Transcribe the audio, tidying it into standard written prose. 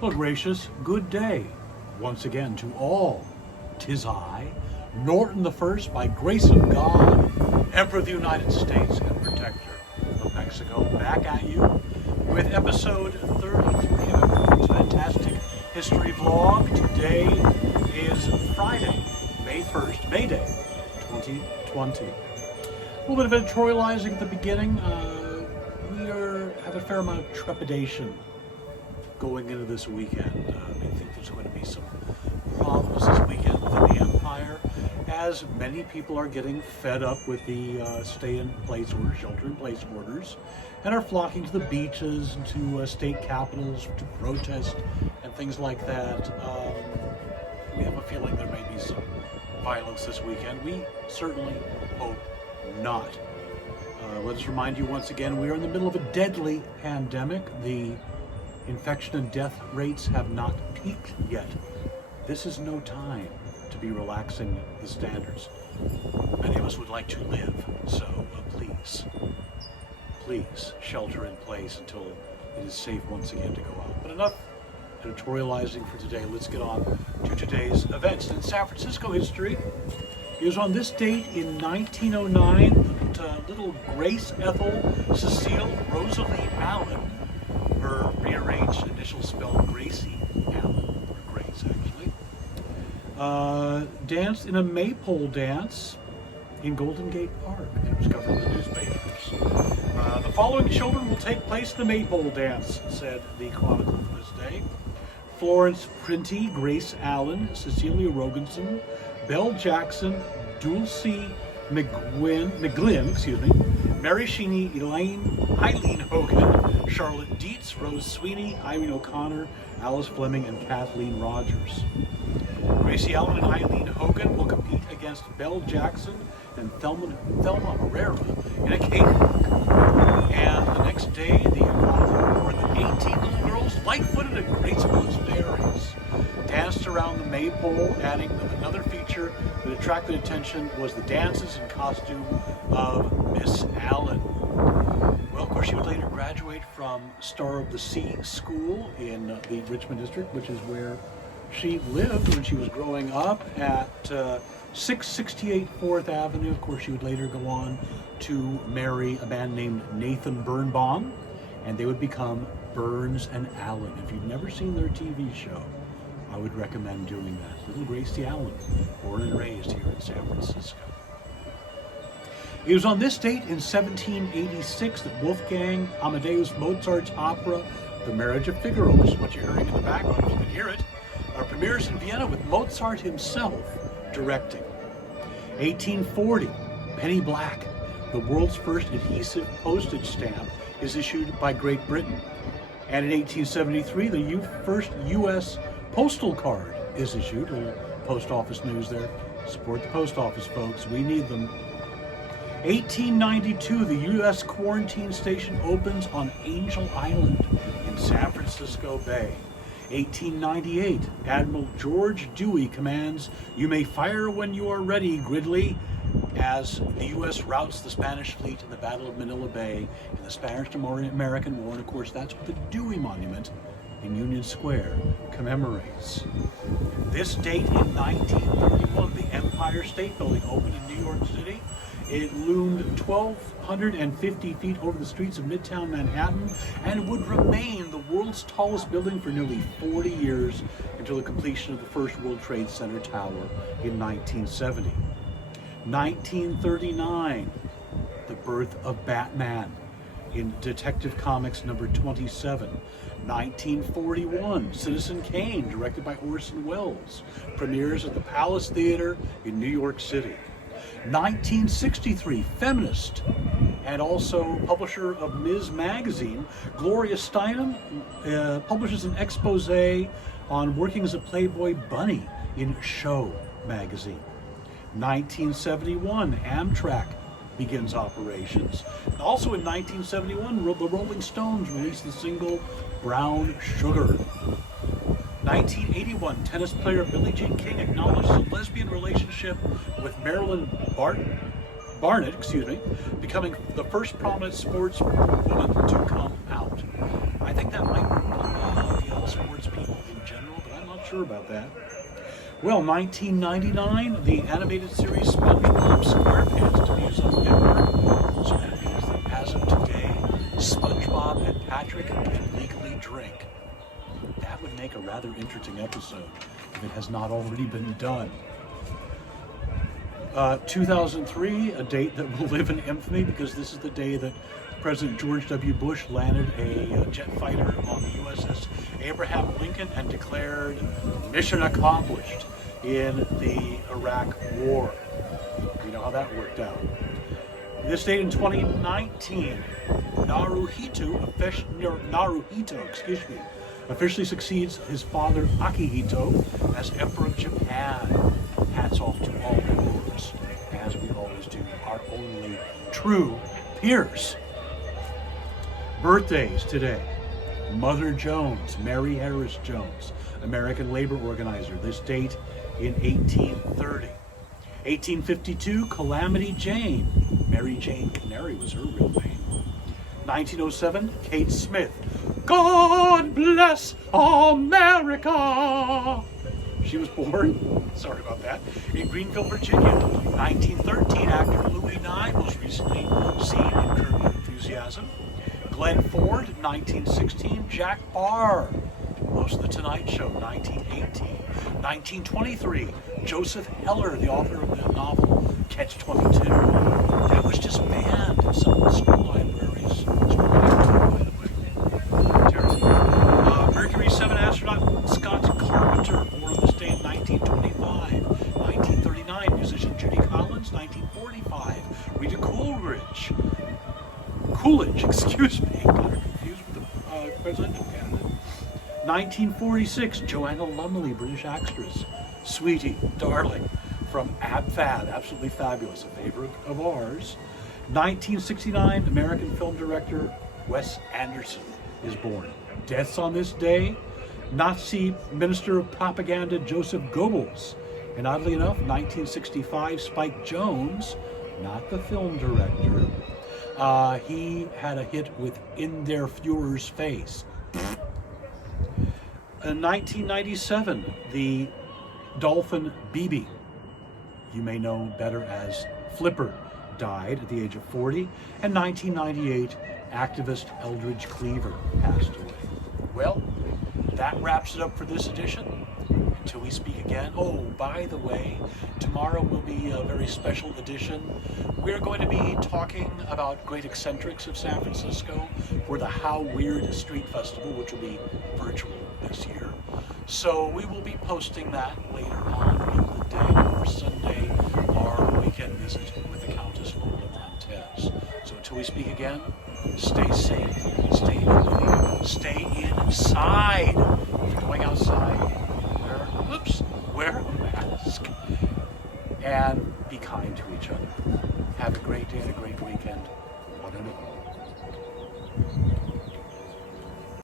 Well, gracious, good day once again to all. 'Tis I, Norton the First, by grace of God, Emperor of the United States and Protector of Mexico, back at you with episode 33 of this fantastic history vlog. Today is Friday, May 1st, May Day, 2020. A little bit of editorializing at the beginning. We have a fair amount of trepidation going into this weekend. I think there's going to be some problems this weekend within the empire, as many people are getting fed up with the stay-in-place orders, shelter-in-place orders, and are flocking to the beaches and to state capitals to protest and things like that. We have a feeling there may be some violence this weekend. We certainly hope not. Let us remind you once again, we are in the middle of a deadly pandemic. The infection and death rates have not peaked yet. This is no time to be relaxing the standards. Many of us would like to live, so please shelter in place until it is safe once again to go out. But enough editorializing for today. Let's get on to today's events. In San Francisco history, it was on this date in 1909 that little Grace Ethel Cecile Rosalie Allen, her rearranged initials spelled Gracie Allen, or Grace actually, danced in a maypole dance in Golden Gate Park. It was covered in the newspapers. The following children will take place in the maypole dance, said the Chronicle for this day: Florence Printy, Grace Allen, Cecilia Rogenson, Belle Jackson, Dulcie McGlynn, Mary Sheeney, Eileen Hogan, Charlotte Dietz, Rose Sweeney, Irene O'Connor, Alice Fleming, and Kathleen Rogers. Gracie Allen and Eileen Hogan will compete against Belle Jackson and Thelma Herrera in a cakewalk. And the next day, the Chronicle reported that 18 little girls, light-footed and graceful as fairies, danced around the maypole. Adding another feature that attracted attention was the dances and costume of Miss Allen. Well, of course, she would later graduate from Star of the Sea School in the Richmond district, which is where she lived when she was growing up at 668 4th Avenue. Of course, she would later go on to marry a man named Nathan Birnbaum, and they would become Burns and Allen. If you've never seen their TV show, I would recommend doing that. Little Gracie Allen, born and raised here in San Francisco. It was on this date in 1786 that Wolfgang Amadeus Mozart's opera, The Marriage of Figaro, which is what you're hearing in the background if you can hear it, premieres in Vienna with Mozart himself directing. 1840, Penny Black, the world's first adhesive postage stamp, is issued by Great Britain. And in 1873, the first U.S. postal card is issued. A little post office news there. Support the post office, folks. We need them. 1892, the U.S. quarantine station opens on Angel Island in San Francisco Bay. 1898, Admiral George Dewey commands, "You may fire when you are ready, Gridley," as the U.S. routs the Spanish fleet in the Battle of Manila Bay in the Spanish-American War. And of course, that's what the Dewey Monument in Union Square commemorates. This date in 1931, the Empire State Building opened in New York City. It loomed 1,250 feet over the streets of Midtown Manhattan and would remain the world's tallest building for nearly 40 years until the completion of the first World Trade Center tower in 1970. 1939, the birth of Batman in Detective Comics number 27. 1941, Citizen Kane, directed by Orson Welles, premieres at the Palace Theater in New York City. 1963, feminist and also publisher of Ms. Magazine, Gloria Steinem publishes an expose on working as a Playboy bunny in Show magazine. 1971, Amtrak begins operations. And also in 1971, the Rolling Stones released the single Brown Sugar. 1981, tennis player Billie Jean King acknowledges a lesbian relationship with Marilyn Barnett, becoming the first prominent sports woman to come out. I think that might group a lot of young sports people sure about that. Well, 1999, the animated series SpongeBob SquarePants debuts on the network. So that means that as of today, SpongeBob and Patrick can legally drink. That would make a rather interesting episode if it has not already been done. 2003, a date that will live in infamy because this is the day that President George W. Bush landed a jet fighter on the USS Abraham Lincoln and declared mission accomplished in the Iraq War. You know how that worked out. This date in 2019, Naruhito officially succeeds his father Akihito as Emperor of Japan. Hats off to all the rulers, as we always do, our only true peers. Birthdays today. Mother Jones, Mary Harris Jones, American labor organizer, this date in 1830. 1852, Calamity Jane. Mary Jane Canary was her real name. 1907, Kate Smith. God bless America! She was born, sorry about that, in Greenville, Virginia. 1913, actor Louis Nye, most recently seen in Curb Your Enthusiasm. Glenn Ford, 1916. Jack Barr, host of The Tonight Show, 1918. 1923, Joseph Heller, the author of the novel Catch-22. That was just banned in some of the school libraries. By the way. Terrible. Mercury 7 astronaut Scott Carpenter, born this day in 1925. 1939, musician Judy Collins. 1945, Rita Coolidge, excuse me, got her confused with the presidential candidate. 1946, Joanna Lumley, British actress. Sweetie, darling, from Ab Fab, absolutely fabulous, a favorite of ours. 1969, American film director Wes Anderson is born. Deaths on this day, Nazi Minister of Propaganda Joseph Goebbels. And oddly enough, 1965, Spike Jonze, not the film director, he had a hit with In Der Fuhrer's Face. In 1997, the dolphin Bibi, you may know better as Flipper, died at the age of 40. And 1998, activist Eldridge Cleaver passed away. Well, that wraps it up for this edition. Until we speak again. Oh, by the way, tomorrow will be a very special edition. We're going to be talking about Great Eccentrics of San Francisco for the How Weird Street Festival, which will be virtual this year. So we will be posting that later on in the day, or Sunday, our weekend visit with the Countess Lola Montez. So until we speak again, stay safe, stay healthy, stay inside. If you're going outside, wear a mask, and be kind to each other. Have a great day and a great weekend.